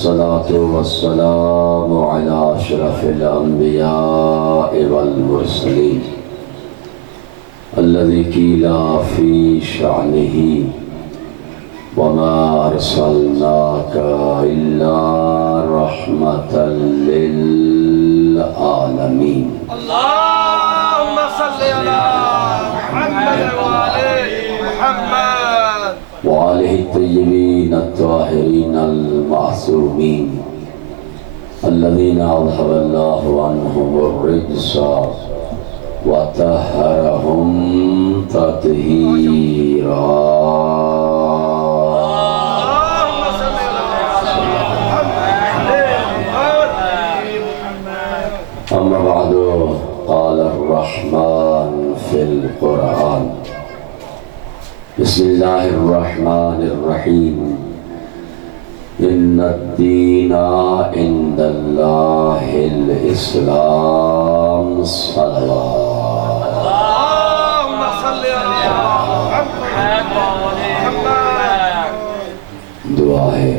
الصلاة والسلام على أشرف الأنبياء والمرسلين الذي قيل في شأنه وما أرسلناك إلا رحمة للعالمين. اللهم صل على محمد وآل محمد وآله الطيبين الطاهرين المعصومين الذين أذهب الله عنهم الرجس وطهرهم تطهيرا. اللهم صل على محمد. أما بعد قال الرحمن في القرآن بسم الله الرحمن الرحيم إن الدين عند الله الإسلام صلوات. اللهم صل على محمد. دعا ہے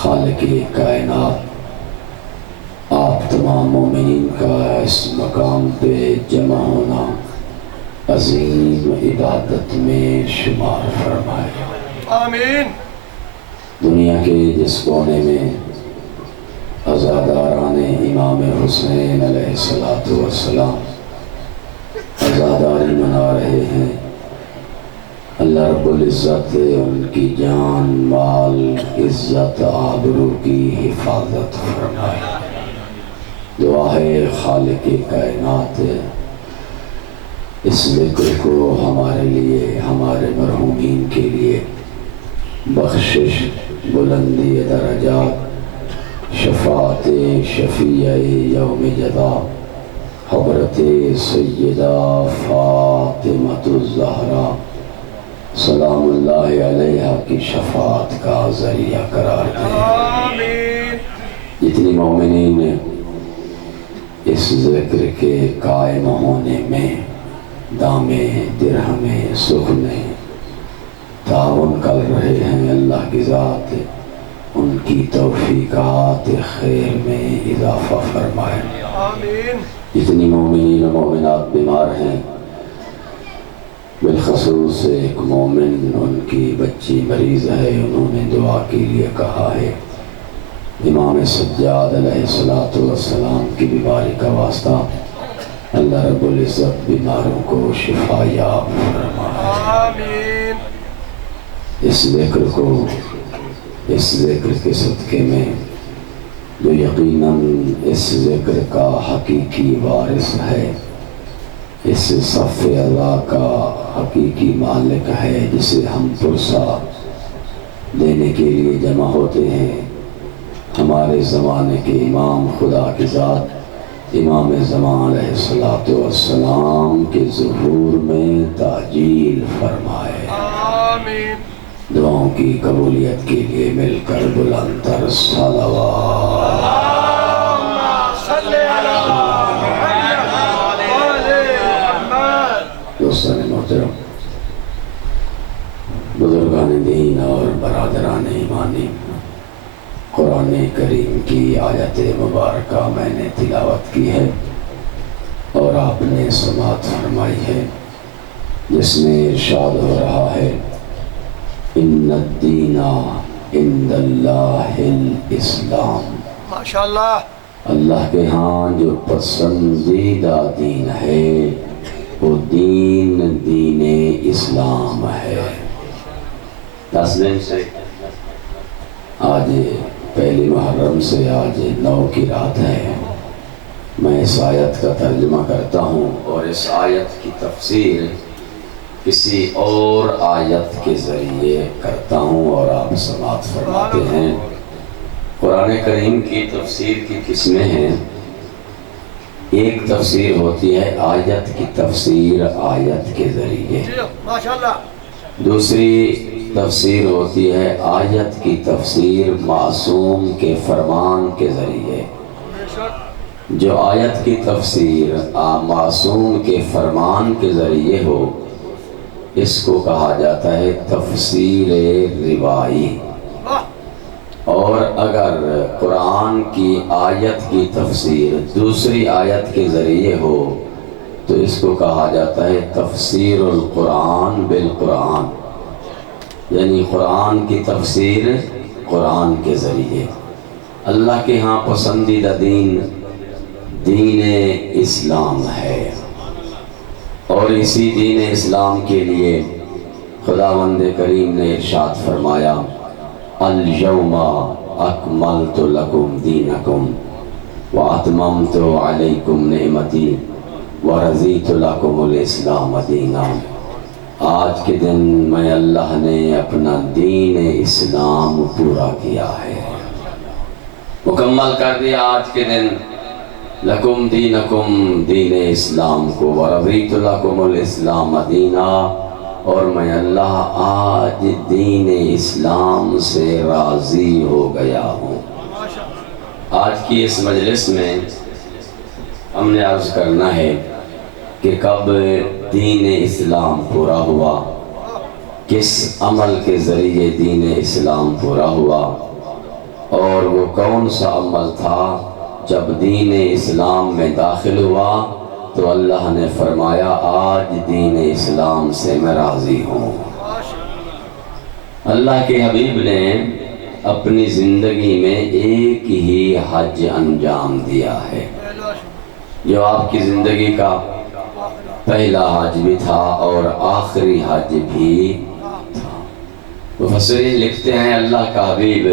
خالق کائنات آپ تمام مومنین کا اس مقام پہ جمع ہونا عظیم عبادت میں شمار فرمائے. آمین. دنیا کے جس کونے میں عزاداران امام حسین علیہ السلام عزاداری منا رہے ہیں، اللہ رب العزت ان کی جان مال عزت آبرو کی حفاظت فرمائے. دعا ہے خالق کائنات اس ذکر کو ہمارے لیے، ہمارے مرحومین کے لیے بخشش، بلندی درجات، شفاعت شفیع یوم جزا حضرت سیدہ فاطمۃ الزہرا سلام اللہ علیہا کی شفاعت کا ذریعہ قرار دے. آمین. جتنی مومنین اس ذکر کے قائم ہونے میں دامے درہمیں سخنے تعاون کر رہے ہیں، اللہ کی ذات ان کی توفیقات خیر میں اضافہ فرمائے. آمین. جتنی مومنین و مومنات بیمار ہیں، بالخصوص ایک مومن ان کی بچی مریض ہے، انہوں نے دعا کے لیے کہا ہے. امام سجاد علیہ السلام کی بیماری کا واسطہ اللہ رب العزت بیماروں کو شفا یاب فرمائے. آمین. اس ذکر کے صدقے میں جو یقیناً اس ذکر کا حقیقی وارث ہے، اس صف اللہ کا حقیقی مالک ہے، جسے ہم پرسہ دینے کے لیے جمع ہوتے ہیں، ہمارے زمانے کے امام خدا کی ذات امام زمان علیہ السلام کے ظہور میں تعجیل فرمائے. آمین. دعاؤں کی قبولیت کے لیے مل کر بلند تر صلوات. اللهم صل على محمد وآل محمد. دوستان محترم، بزرگان دین اور برادران ایمانی، قرآن کریم کی آیت مبارکہ میں نے تلاوت کی ہے اور آپ نے سماعت فرمائی ہے، جس میں ارشاد ہو رہا ہے ان الدین عند اللہ الاسلام. ماشاءاللہ. اللہ کے ہاں جو پسندیدہ دین ہے وہ دین اسلام ہے. 10 دن سے آج پہلی محرم سے آج 9 کی رات ہے. میں اس آیت کا ترجمہ کرتا ہوں اور اس آیت کی تفسیر کسی اور آیت کے ذریعے کرتا ہوں اور آپ سماعت فرماتے ہیں. قرآن کریم کی تفسیر کی قسمیں ہیں. ایک تفسیر ہوتی ہے آیت کی تفسیر آیت کے ذریعے، ماشاءاللہ. دوسری تفسیر ہوتی ہے آیت کی تفسیر معصوم کے فرمان کے ذریعے. جو آیت کی تفسیر معصوم کے فرمان کے ذریعے ہو اس کو کہا جاتا ہے تفسیر روائی. اور اگر قرآن کی آیت کی تفسیر دوسری آیت کے ذریعے ہو تو اس کو کہا جاتا ہے تفسیر القرآن بالقرآن، یعنی قرآن کی تفسیر قرآن کے ذریعے۔ اللہ کے ہاں پسندیدہ دین دین اسلام ہے، اور اسی دین اسلام کے لیے خداوند کریم نے ارشاد فرمایا الیوم اکملت لکم دینکم واتممت علیکم نعمتی ورضیت لکم الاسلام دینا۔ آج کے دن میں اللہ نے اپنا دین اسلام پورا کیا ہے، مکمل کر دیا آج کے دن لکم دینکم دین اسلام کو، ورضیت لکم الاسلام دینا، اور میں اللہ آج دین اسلام سے راضی ہو گیا ہوں۔ آج کی اس مجلس میں ہم نے عرض کرنا ہے کہ کب دین اسلام پورا ہوا، کس عمل کے ذریعے دین اسلام پورا ہوا، اور وہ کون سا عمل تھا جب دین اسلام میں داخل ہوا تو اللہ نے فرمایا آج دین اسلام سے میں راضی ہوں۔ اللہ کے حبیب نے اپنی زندگی میں ایک ہی حج انجام دیا ہے، جو آپ کی زندگی کا پہلا حج بھی تھا اور آخری حج بھی تھا۔ مفسرین لکھتے ہیں اللہ کا حبیب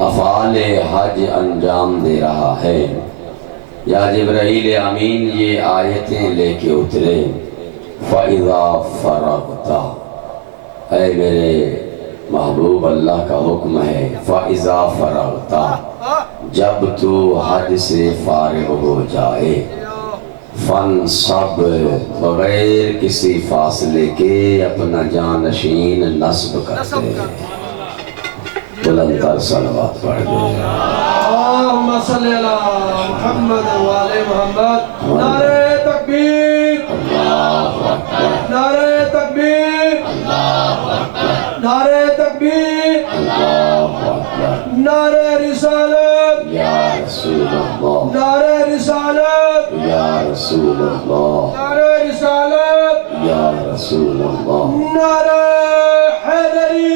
افعال حج انجام دے رہا ہے، یا جبرائیل امین یہ آیتیں لے کے اترے فَإِذَا فَرَغْتَ، اے میرے محبوب اللہ کا حکم ہے فَإِذَا فَرَغْتَ، جب تو حج سے فارغ ہو جائے، فَانْصَبْ، بغیر کسی فاصلے کے اپنا جانشین نصب کر دے۔ بلندر صلوات پڑھ دے۔ اللہم صلی علی محمد وعلی محمد۔ نعرہ تکبیر، اللہ اکبر، نعرہ تکبیر، نعرہ تکبیر، اللہ اکبر، نعرہ رسالت، یا رسول اللہ، نعرہ رسالت، یا رسول اللہ، نعرہ رسالت، یا رسول اللہ، نعرہ حیدری۔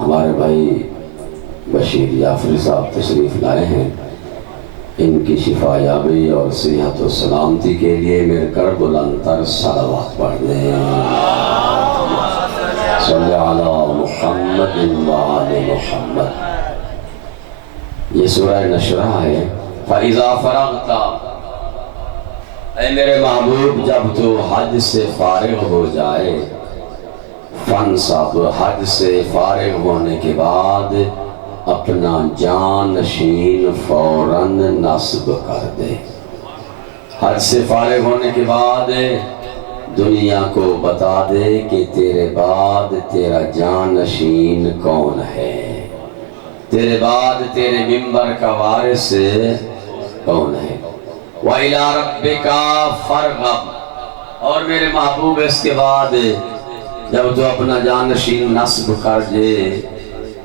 ہمارے بھائی بشیر جعفری صاحب تشریف لائے ہیں، ان کی شفا یابی اور صحت و سلامتی کے لیے مل کر بلند تر صلوات پڑھ دیں۔ صلی علی محمد وآل محمد۔ یہ سورہ نشرہ ہے۔ فَإِذَا فَرَغْتَ، اے میرے محبوب جب تو حج سے فارغ ہو جائے، فَانْصَبْ، حج سے فارغ ہونے کے بعد اپنا جانشین فوراً نصب کر دے۔ حج سے فارغ ہونے کے بعد دنیا کو بتا دے کہ تیرے بعد تیرا جانشین کون ہے، تیرے بعد تیرے منبر کا وارث کون ہے۔ وَإِلَىٰ رَبِّكَ فَارْغَب، اور میرے محبوب اس کے بعد جب تو اپنا جانشین نصب کر دے،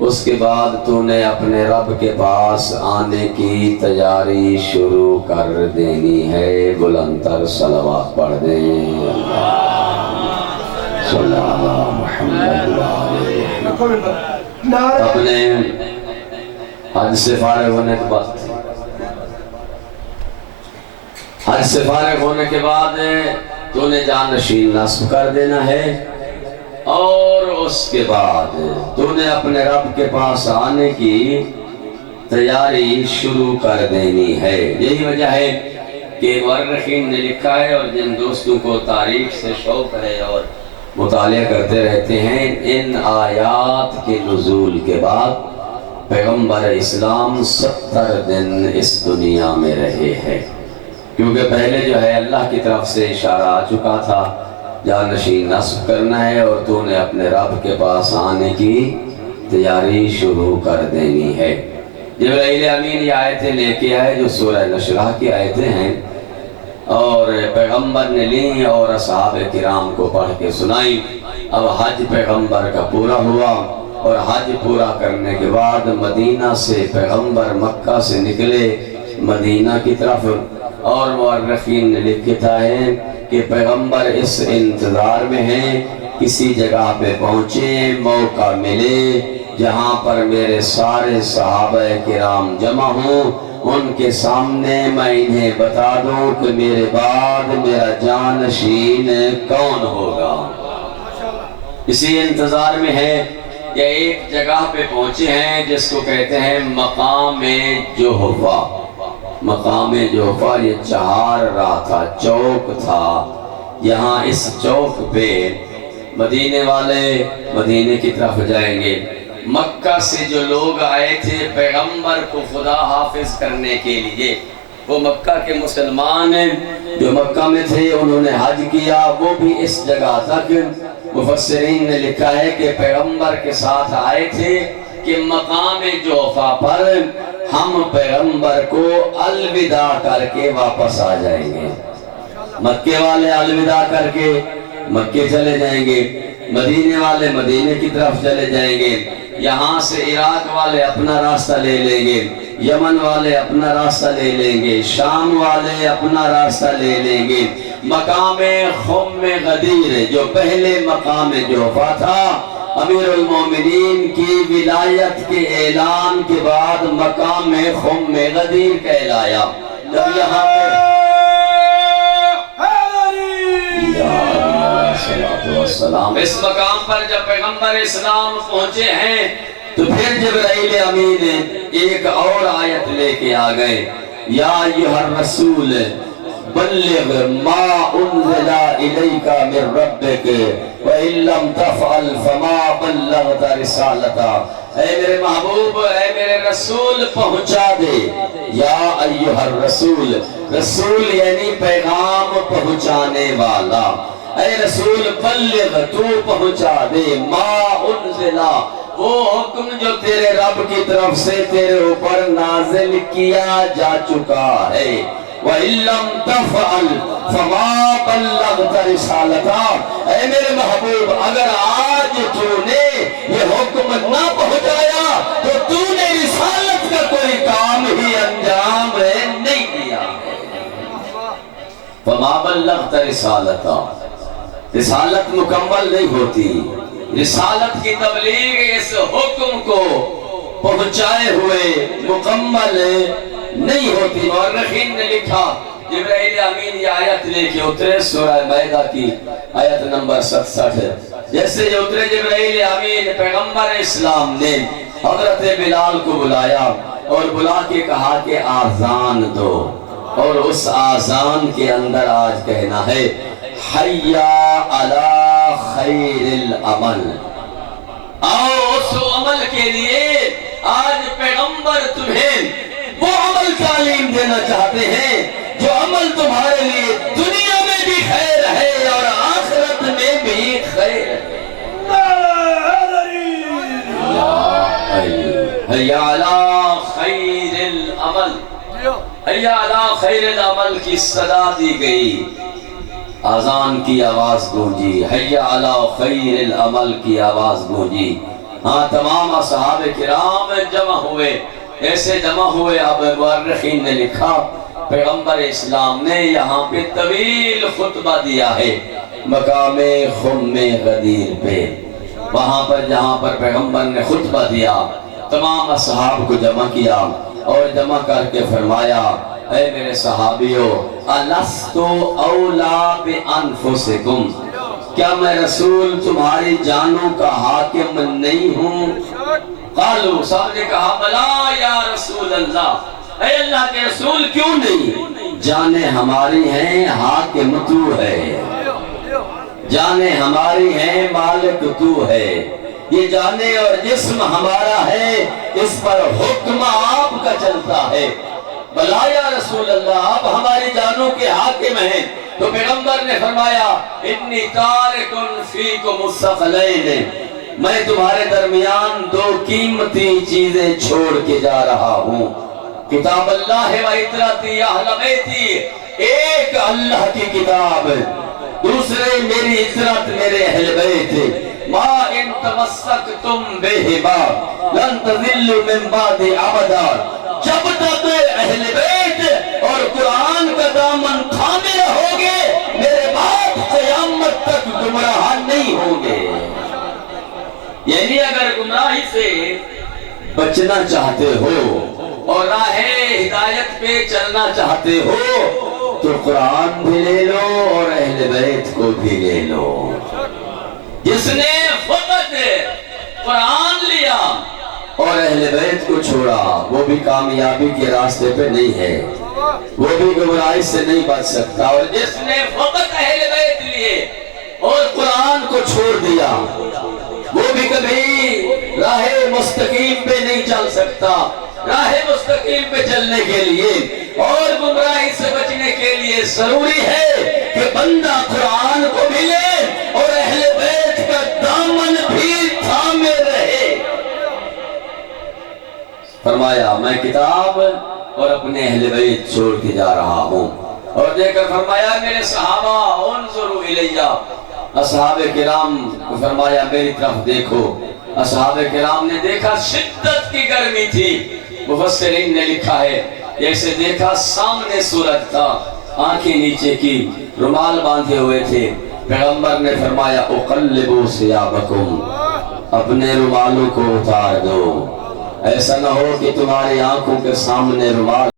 اس کے بعد تو نے اپنے رب کے پاس آنے کی تیاری شروع کر دینی ہے۔ بلند تر صلوات پڑھ دیں۔ صلی علی محمد وآلہ محمد۔ اپنے حج سے فارغ ہونے کے بعد تو نے جانشین نصب کر دینا ہے، اور اس کے بعد تو نے اپنے رب کے پاس آنے کی تیاری شروع کر دینی ہے۔ یہی وجہ ہے کہ مورخین نے لکھا ہے، اور جن دوستوں کو تاریخ سے شوق ہے اور مطالعہ کرتے رہتے ہیں، ان آیات کے نزول کے بعد پیغمبر اسلام 70 دن اس دنیا میں رہے ہیں، کیونکہ پہلے جو ہے اللہ کی طرف سے اشارہ آ چکا تھا جانشین نصب کرنا ہے، اور تو نے اپنے رب کے پاس آنے کی تیاری شروع کر دینی ہے۔ جبرائیل امین یہ آیتیں لے کے آئے جو سورہ نشرہ کی آیتیں ہیں، اور پیغمبر نے لیں اور اصحاب کرام کو پڑھ کے سنائی۔ اب حج پیغمبر کا پورا ہوا، اور حج پورا کرنے کے بعد مدینہ سے پیغمبر مکہ سے نکلے مدینہ کی طرف، اور مورخین نے لکھتا ہے کہ پیغمبر اس انتظار میں ہیں کسی جگہ پہ پہنچے، موقع ملے جہاں پر میرے سارے صحابہ کرام جمع ہوں، ان کے سامنے میں انہیں بتا دوں کہ میرے بعد میرا جانشین کون ہوگا۔ اسی انتظار میں ہے کہ ایک جگہ پہ پہنچے ہیں جس کو کہتے ہیں مقام جوہفہ۔ مقام جوہفہ یہ چہار راہ تھا، چوک تھا، یہاں اس چوک پہ مدینے والے مدینے کی طرف جائیں گے۔ مکہ سے جو لوگ آئے تھے پیغمبر کو خدا حافظ کرنے کے لیے، وہ مکہ کے مسلمان جو مکہ میں تھے انہوں نے حج کیا، وہ بھی اس جگہ تک مفسرین نے لکھا ہے کہ پیغمبر کے ساتھ آئے تھے کہ مقام جوہفہ پر ہم پیغمبر کو الوداع کر کے واپس آ جائیں گے۔ مکے والے الوداع کر کے مکے چلے جائیں گے، مدینے والے مدینے کی طرف چلے جائیں گے، یہاں سے عراق والے اپنا راستہ لے لیں گے، یمن والے اپنا راستہ لے لیں گے، شام والے اپنا راستہ لے لیں گے۔ مقام خم غدیر جو پہلے مقام جوہفہ تھا، امیر المومنین کی ولایت کے اعلان کے بعد مقام خم غدیر کہلایا۔ جب یہاں پہ اس مقام پر جب پیغمبر اسلام پہنچے ہیں تو پھر جبرائیل امین ایک اور آیت لے کے آ گئے، یا ایھا الرسول بلغ ما انزل الیک من ربک وان لم تفعل فما بلغت رسالتہ۔ اے میرے محبوب، اے میرے رسول پہنچا دے، یا ایھا الرسول، رسول یعنی پیغام پہنچانے والا، اے رسول بلغ تو پہنچا دے، ما انزلا وہ حکم جو تیرے رب کی طرف سے تیرے اوپر نازل کیا جا چکا ہے، وَإِن لَّمْ تَفْعَلْ فَمَا بَلَّغْتَ رِسَالَتَهُ۔ اے میرے محبوب، اگر آج تو نے یہ حکم نہ پہنچایا تو تو نے رسالت کا کوئی کام ہی انجام نہیں دیا۔ فَمَا بَلَّغْتَ رِسَالَتَهُ، رسالت مکمل نہیں ہوتی، رسالت کی تبلیغ اس حکم کو پہنچائے ہوئے مکمل نہیں ہوتی۔ مورخین نے لکھا جبرائیل امین یہ آیت لے کے اترے سورہ مائدہ کی آیت نمبر 67، جیسے جو اترے جبرائیل امین پیغمبر اسلام نے حضرت بلال کو بلایا اور بلا کے کہا کہ آذان دو، اور اس آذان کے اندر آج کہنا ہے حیا علی خیر العمل، آؤ اس عمل کے لیے آج پیغمبر تمہیں وہ عمل تعلیم دینا چاہتے ہیں جو عمل تمہارے لیے دنیا میں بھی خیر ہے اور آخرت میں بھی خیر ہے۔ حیا علی خیر العمل، حیا علی خیر العمل کی صدا دی گئی، آذان کی آواز گونجی، حیا علی خیر العمل کی آواز گونجی۔ ہاں تمام اصحاب کرام جمع ہوئے، ایسے جمع ہوئے۔ اب مورخین نے لکھا پیغمبر اسلام نے یہاں پہ طویل خطبہ دیا ہے مقام خم غدیر پہ، وہاں پر جہاں پر پیغمبر نے خطبہ دیا، تمام اصحاب کو جمع کیا اور جمع کر کے فرمایا، اے میرے صحابیوں، الستُ اولا بانفسکم، کیا میں رسول تمہاری جانوں کا حاکم نہیں ہوں؟ قالو، صاحب نے کہا بلا یا رسول اللہ، اے اللہ کے رسول کیوں نہیں؟ جانیں ہماری ہیں حاکم تو ہے، جانیں ہماری ہیں مالک تو ہے، یہ جانے اور جسم ہمارا ہے، اس پر حکم آپ کا چلتا ہے۔ بلا یا رسول اللہ، آپ ہماری جانوں کے حاکم ہیں۔ تو پیغمبر نے فرمایا انی تارکن فیکم الثقلین، میں تمہارے درمیان دو قیمتی چیزیں چھوڑ کے جا رہا ہوں، کتاب اللہ و اطرتی اہل بیتی، ایک اللہ کی کتاب دوسرے میری عطرت میرے اہل بیت، ما ان تمسکتم بہما لن تضلوا من بعد ابدا، جب تک اہل بیت اور قرآن کا دامن تھامے رہو گے میرے بعد قیامت تک گمراہ نہیں ہوں گے۔ یعنی اگر گمراہی سے بچنا چاہتے ہو اور راہ ہدایت پہ چلنا چاہتے ہو تو قرآن بھی لے لو اور اہل بیت کو بھی لے لو۔ جس نے فقط قرآن لیا اور اہل بیت کو چھوڑا وہ بھی کامیابی کے راستے پہ نہیں ہے، وہ بھی گمراہی سے نہیں بچ سکتا۔ اور جس نے فقط اہل بیت لیے اور قرآن کو چھوڑ دیا وہ بھی کبھی راہ مستقیم پہ نہیں چل سکتا۔ راہ مستقیم پہ چلنے کے لیے اور گمراہی سے بچنے کے لیے ضروری ہے کہ بندہ قرآن کو بھی لے اور اہل بیت کا دامن بھی تھامے رہے۔ فرمایا میں کتاب اور اپنے اہل بیت چھوڑ کے جا رہا ہوں، اور دیکھ کر فرمایا میرے صحابہ انظروا الیہ، اصحاب کرام کو فرمایا میری طرف دیکھو۔ اصحاب کرام نے دیکھا شدت کی گرمی تھی، مفسرین نے لکھا ہے جیسے دیکھا سامنے سورج تھا، آنکھیں نیچے کی، رومال باندھے ہوئے تھے۔ پیغمبر نے فرمایا اقلبوا ثیابکم، اپنے رومالوں کو اتار دو، ایسا نہ ہو کہ تمہاری آنکھوں کے سامنے رومال